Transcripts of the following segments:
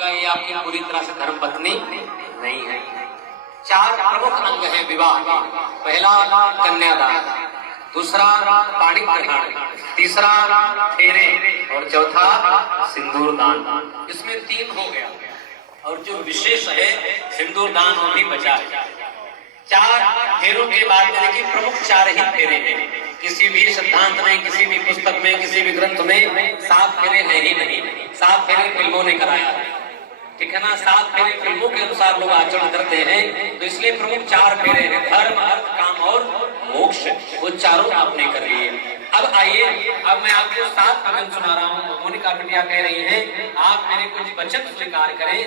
होगा ये आपकी पूरी तरह से धर्म पत्नी नहीं है। चार प्रमुख अंग हैं विवाह के। पहला कन्यादान, दूसरा पाणी ग्रहण, तीसरा फेरे और चौथा सिंदूर दान। इसमें 3 हो गया और जो विशेष है सिंदूर दान वो भी बचा है। 4 फेरों के बाद देखिए प्रमुख 4 ही फेरे हैं। किसी भी सिद्धांत में, किसी भी पुस्तक में, किसी भी ग्रंथ में 7 फेरे है ही नहीं। 7 फेरे फिल्मों ने कराया है, ठीक है ना। 7 फेरे फिल्मों के अनुसार लोग आचरण करते हैं, तो इसलिए प्रमुख 4 फेरे हैं, धर्म, अर्थ, काम और मोक्ष। वो चारों आपने कर लिए। अब आइए, अब मैं आपको 7 वचन सुना रहा हूँ। मोनिका बिटिया कह रही है आप मेरे कुछ वचन स्वीकार करें,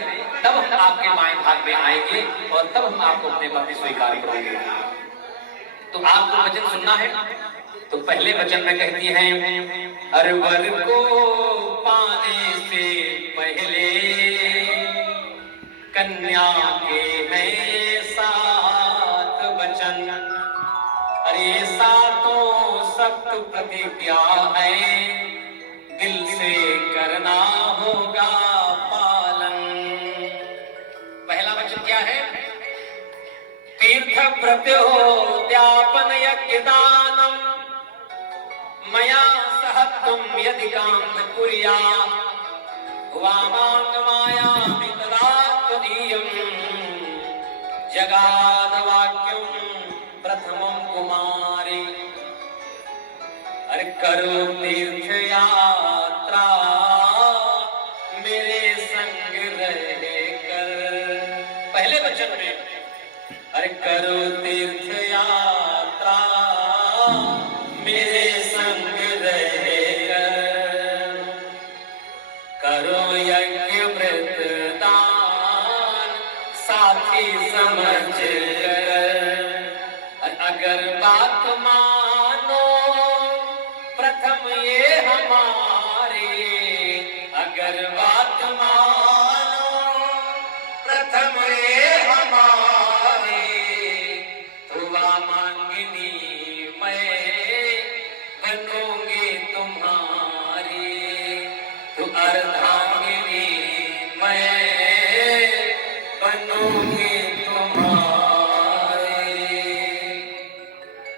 तब हम आपके माएं भाग में आएंगे और तब हम आपको अपने पति स्वीकार करेंगे। तो आपको वचन सुनना है। तो पहले वचन में कहती हैं, हर वर को पाने से पहले कन्या के हैं 7 वचन। अरे 7 सख्त प्रतिज्ञा है, दिल से करना होगा पालन। पहला वचन क्या है? तीर्थ प्रत्योद्यापन यज्ञ दानम मया सह तुम यदि काम कुर्या वामांग मायामि तदा त्वदीयं जगाद वाक्यं प्रथमं कुमारी। अरे करो तीर्थ यात्रा मेरे संग रह कर। पहले वचन में अरे करो तीर्थ यात्रा मेरे संग रह कर, करो यज्ञ व्रत दान साथी समझ कर। अगर बात मानो प्रथम ये हमारे, अगर बात मानो प्रथम ये हमारे, तो वामांगिनी मैं बनूंगी तुम्हारी, तो अर्धांगिनी मैं बनूंगी तुम्हारी।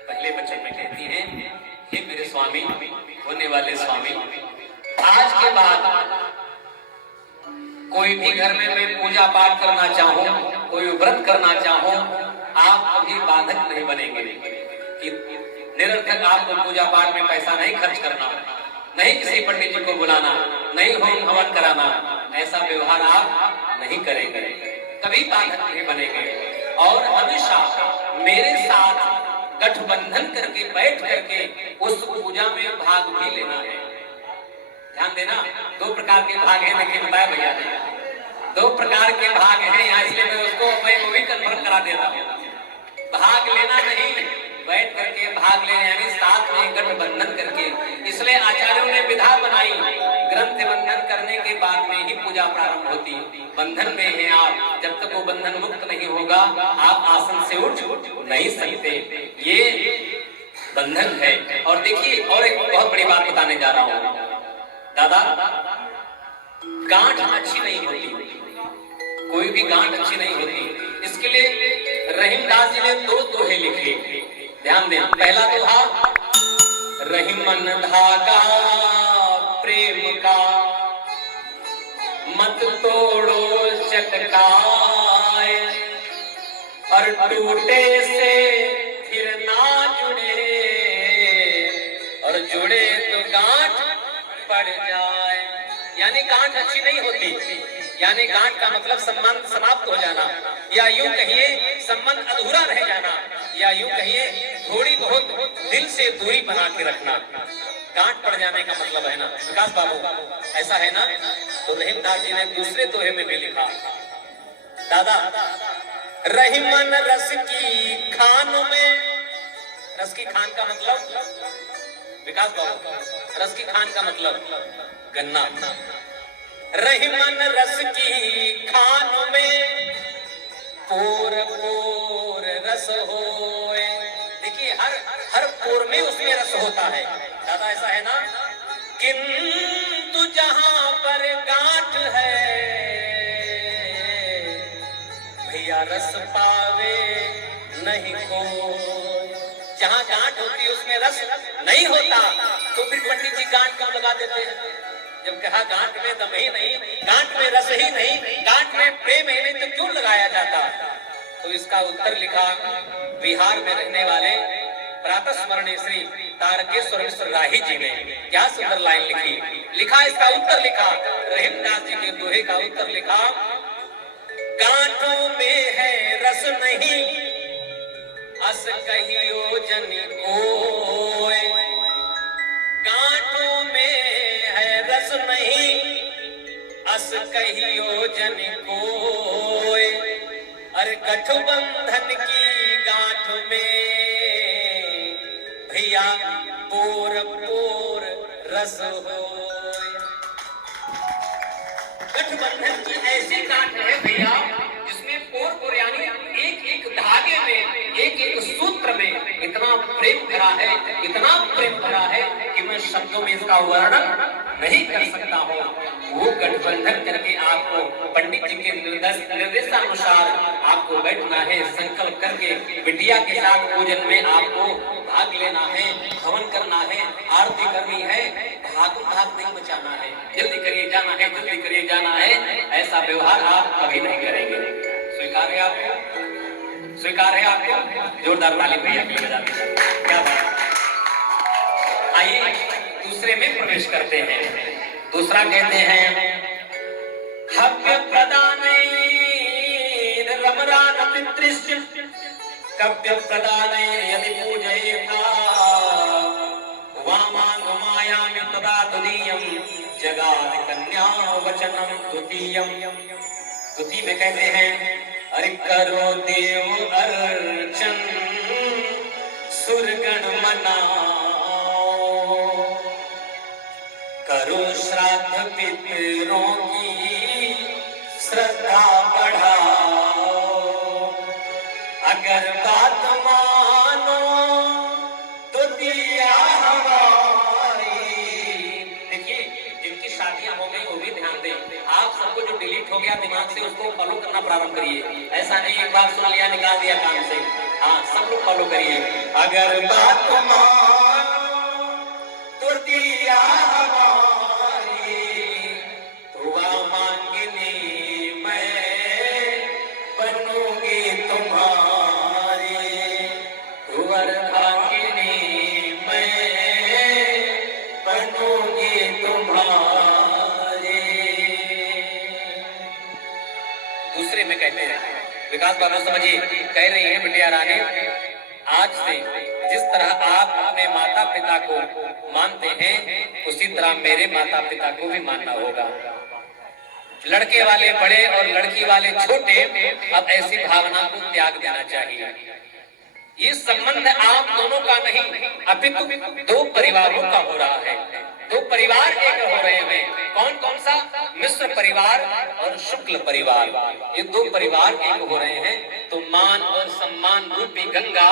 पहले वचन में कहती है, हे मेरे स्वामी, होने वाले स्वामी, आज के बाद कोई भी घर में मैं पूजा पाठ करना चाहूं, कोई व्रत करना चाहूं, आप कभी बाधक नहीं बनेंगे कि निरर्थक आपको पूजा पाठ में पैसा नहीं खर्च करना, नहीं किसी पंडित जी को बुलाना, नहीं होम हवन कराना, ऐसा व्यवहार आप नहीं करेंगे, कभी बाधक नहीं बनेंगे। और हमेशा मेरे साथ गठबंधन करके बैठ करके उस पूजा में भाग भी लेना है। ध्यान देना, 2 प्रकार के भाग हैं, देखिए बताया भैया ने 2 प्रकार के भाग हैं यहाँ, इसलिए मैं उसको मैं वो भी कन्फर्म करा देता हूँ। भाग लेना नहीं, बैठ करके भाग लेना, यानी साथ में गठबंधन करके। इसलिए आचार्यों ने विधा बनाई, ग्रंथ बंधन करने के बाद में ही पूजा प्रारंभ होती। बंधन में है आप, जब तक वो बंधन मुक्त नहीं होगा आप आसन से उठ नहीं सकते, ये बंधन है। और देखिए और एक बहुत बड़ी बात बताने जा रहा हूँ दादा, गांठ अच्छी नहीं होती, कोई भी गांठ अच्छी नहीं होती। इसके लिए रहीमदास जी ने 2 दोहे लिखे, ध्यान दें। पहला दोहा, रहीमन धागा प्रेम का मत तोड़ो चटकाए, और टूटे से फिर ना जुड़े, और जुड़े तो गांठ पड़ जाए। यानी गांठ अच्छी नहीं होती, यानी गांठ का मतलब संबंध समाप्त हो जाना, या यूं कहिए संबंध अधूरा रह जाना, या यूं कहिए थोड़ी बहुत दिल से दूरी बना के रखना। गांठ पड़ जाने का मतलब है ना विकास बाबू, ऐसा है ना। तो रहीमदास जी ने दूसरे दोहे में भी लिखा, दादा रहीमन रस की खान में, रस की खान का मतलब विकास बाबू, रस की खान का मतलब गन्ना। रहीमन रस की खान में पोर पोर रस होए। देखिए हर पोर में उसमें रस होता है दादा, ऐसा है ना। किंतु जहां पर गांठ है रस पावे नहीं को। जहाँ गांठ होती है उसमें रस नहीं होता, तो फिर पंडित जी गांठ क्यों लगा देते हैं? जब कहा गांठ में दम ही नहीं, गांठ में रस ही नहीं, गांठ में प्रेम ही नहीं, तो क्यों लगाया जाता? तो इसका उत्तर लिखा बिहार में रहने वाले प्रातः स्मरणीय श्री तारकेश्वर मिश्र राही जी ने। क्या सुंदर लाइन लिखा इसका उत्तर लिखा, रहीमदास जी के दोहे का उत्तर लिखा, गांठों में है रस नहीं, अस कहियो जन कोय। गांठों में है रस नहीं, अस कहियो जन कोय। अरे गठबंधन की गांठ में भैया पोर पोर रस हो। गठबंधन की ऐसी गांठ है भैया जिसमें पोर पोर यानी एक एक धागे में, एक एक सूत्र में इतना प्रेम भरा है, इतना प्रेम भरा है कि मैं शब्दों में इसका वर्णन नहीं कर सकता हूँ। वो गठबंधन करके आपको पंडित जी के निर्देशानुसार आपको बैठना है, संकल्प करके बिटिया के साथ पूजन में आपको भाग लेना है, हवन करना है, आरती करनी है, भाग नहीं मचाना है। जल्दी करिए जाना है, जल्दी करिए जाना है। ऐसा व्यवहार आप कभी नहीं करेंगे। स्वीकार है आपको? स्वीकार है आपको? जोरदार ताली भैया की बजा दीजिए। क्या बात। आइए दूसरे में प्रवेश करते हैं। दूसरा कहते हैं हव्य प्रदान रमरान पितृश्च कव्य प्रदान यदि पूजयेता वामायामि तदा तुदीयं जगाद कन्या वचनम द्वितीयम। द्वितीय में कहते हैं अरे करो देव अर्चन सुरगण मनाओ, करो श्राद्ध पितरों की श्रद्धा बढ़ाओ। अगर बात मानो तो दिया हमारी। देखिए जिनकी शादियां हो गई वो भी ध्यान दें। आप सबको जो डिलीट हो गया दिमाग से उसको फॉलो करना प्रारंभ करिए। ऐसा नहीं एक बार सुन लिया निकाल दिया काम से। हाँ सब लोग फॉलो करिए। अगर बात मानो तो दिया हमारी, तो मांगनी मैं बनूंगी तुम्हारी, अर्धांगिनी मैं बनूंगी तुम्हारी। दूसरे में कहते हैं विकास बाबू समझिए, कह रही है बिटिया रानी आज से जिस तरह आप अपने माता पिता को मानते हैं उसी तरह मेरे माता पिता को भी मानना होगा। लड़के वाले बड़े और लड़की वाले छोटे, अब ऐसी भावना को त्याग देना चाहिए। ये संबंध आप दोनों का नहीं अपितु दो परिवारों का हो रहा है। दो परिवार एक हो रहे हैं। कौन कौन सा? मिश्र परिवार और शुक्ल परिवार, ये दो परिवार एक हो रहे हैं। तो मान और सम्मान रूपी गंगा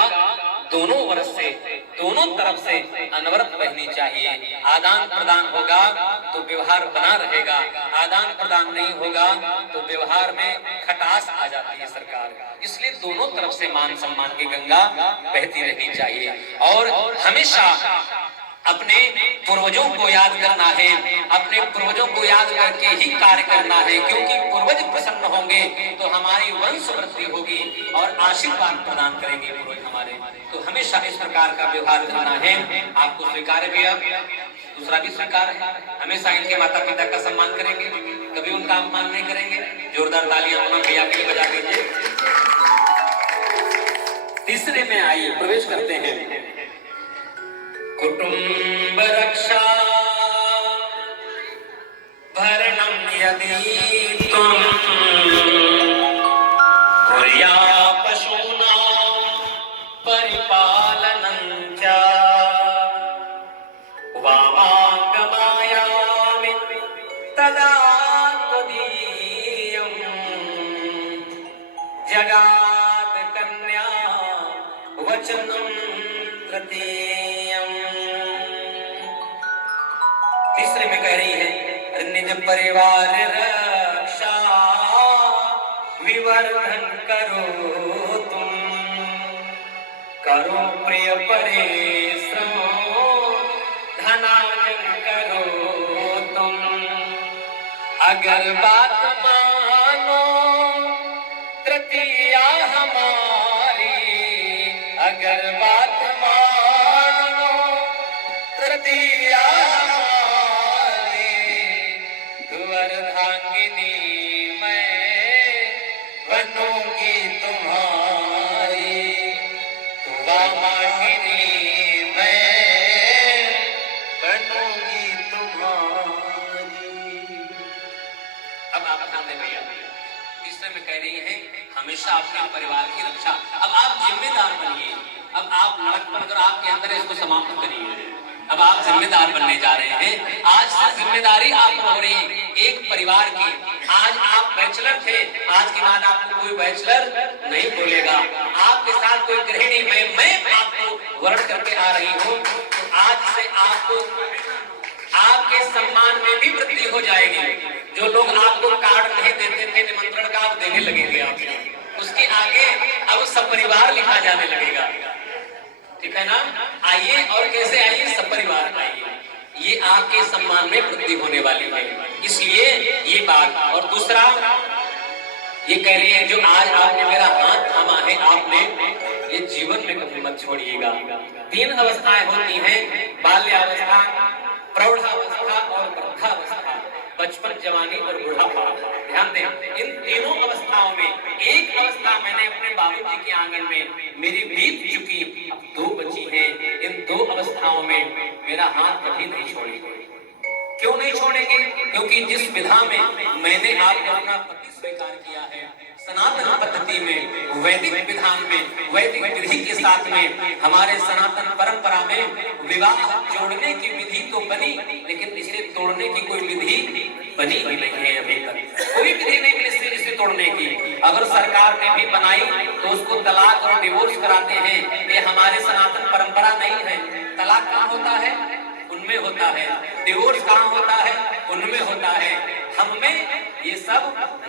दोनों वर्ष से, दोनों तरफ से अनवरत बहनी चाहिए। आदान प्रदान होगा तो व्यवहार बना रहेगा, आदान प्रदान नहीं होगा तो व्यवहार में खटास आ जाती है सरकार। इसलिए दोनों तरफ से मान सम्मान की गंगा बहती रहनी चाहिए। और हमेशा अपने पूर्वजों को याद करना है, अपने पूर्वजों को याद करके ही कार्य करना है, क्योंकि पूर्वज प्रसन्न होंगे तो हमारी वंश वृद्धि होगी और आशीर्वाद प्रदान करेंगे पूर्वज हमारे। तो हमेशा इस प्रकार का व्यवहार करना है। आपको स्वीकार भी है, दूसरा भी स्वीकार है। हमेशा इनके माता पिता का सम्मान करेंगे, कभी उनका अपमान नहीं करेंगे। जोरदार तालियां दोनों भैया के लिए बजा दीजिए। तीसरे में आइए प्रवेश करते हैं। कुटुंब रक्षा भरणं यदि त्वं कुर्या पशूनां परिपालनं च वामागमायामि तदा त्वदीयं जगाद कन्या वचनं तृतीयम्। तीसरे में कह रही है निज परिवार रक्षा विव वर्धन करो तुम, करो प्रिय परिश्रम, धनार्जन करो तुम। अगर बात मानो तृतीया हमारी, अगर बात मानो तृतीया हमारी, अर्धांगिनी मैं बनूंगी तुम्हारी, वामांगिनी मैं बनूंगी तुम्हारी। अब आप ध्यान दें भैया, तीसरे में कह रही है हमेशा अपने परिवार की रक्षा। अब आप जिम्मेदार बनिए, अब आप लड़कपन अगर आपके अंदर है इसको समाप्त करिए। अब आप जिम्मेदार बनने जा रहे हैं। आज से जिम्मेदारी आप हो रही है एक परिवार की। आज आप बैचलर थे, आज के बाद आपको कोई बैचलर नहीं बोलेगा। आपके साथ कोई गृहिणी में मैं आपको वर्ण करके आ रही हूँ, तो आज से आपको आपके सम्मान में भी वृद्धि हो जाएगी। जो लोग आपको कार्ड नहीं देते थे, निमंत्रण का आप देने लगेंगे। आप उसके आगे अब सपरिवार लिखा जाने लगेगा, ठीक है ना। आइए, और कैसे आइए, सपरिवार आइए। ये आपके सम्मान में वृद्धि होने वाली है, इसलिए ये बात। और दूसरा ये कह रही है जो आज आपने मेरा हाथ थामा है, आपने ये जीवन में कभी मत छोड़िएगा। 3 अवस्थाएं होती हैं, बाल्यावस्था, प्रौढ़ावस्था और वृद्धावस्था, बचपन, जवानी और बुढ़ापा। ध्यान दें, इन तीनों अवस्थाओं में एक अवस्था मैंने अपने बाबूजी के आंगन में मेरी बीत चुकी, अब 2 बची हैं। इन 2 अवस्थाओं में मेरा हाथ कभी नहीं छोड़ेंगे। क्यों नहीं छोड़ेंगे? क्योंकि जिस विधा में मैंने आपको अपना पति स्वीकार किया है, सनातन पद्धति में, वैदिक विधान में, वैदिक विधि के साथ में, हमारे सनातन परंपरा में विवाह जोड़ने की विधि तो बनी, लेकिन इसे तोड़ने की कोई विधि बनी ही नहीं है। अभी तक कोई विधि नहीं मिली इसे तोड़ने की। अगर सरकार ने भी बनाई तो उसको तलाक और डिवोर्स कराते हैं। ये हमारे सनातन परंपरा नहीं है। तलाक कहाँ होता है? उनमें होता है। डिवोर्स कहाँ होता है? उनमें होता है। हम में ये सब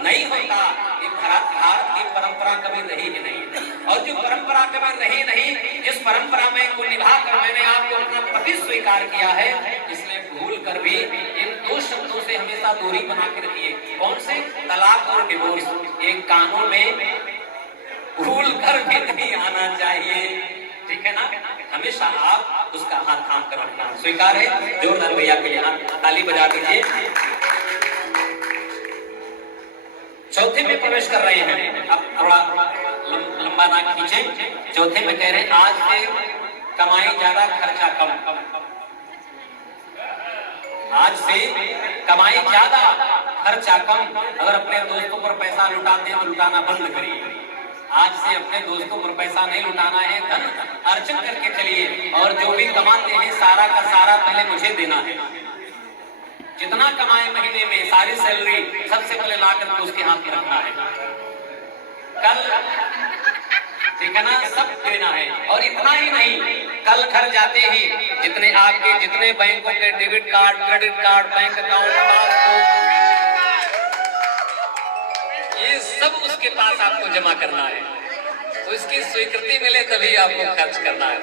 नहीं होता। ये भारत की परंपरा कभी रही ही नहीं। और जो परंपरा कभी रही नहीं, जिस परंपरा में को निभा कर मैंने आपको अपना पति स्वीकार किया है, इसलिए भूल कर भी इन 2 शब्दों से हमेशा दूरी बना के रखिए। कौन से? तलाक और डिवोर्स। एक कानों में भूल कर भी नहीं आना चाहिए, ठीक है ना। हमेशा आप उसका हाथ थाम कर रखना। स्वीकार है? जोरदार भैया के यहाँ ताली बजा दीजिए। चौथे में प्रवेश कर रहे हैं। अब थोड़ा लंबा ना खींचे। चौथे में कह रहे हैं आज से कमाई ज्यादा, खर्चा कम। आज से कमाई ज्यादा, खर्चा कम। अगर अपने दोस्तों पर पैसा लुटाते हैं तो लुटाना बंद करिए। आज से अपने दोस्तों पर पैसा नहीं लुटाना है, धन अर्जन करके चलिए। और जो भी कमाते हैं सारा का सारा पहले मुझे देना है। जितना कमाए महीने में सारी सैलरी सबसे पहले लाकर उसके हाथ में रखना है। कल, ठीक है ना, सब देना है। और इतना ही नहीं, कल घर जाते ही जितने आपके जितने बैंकों के debit card, credit card, bank account, passbook, ये सब उसके पास आपको जमा करना है। तो इसकी स्वीकृति मिले तभी आपको खर्च करना है।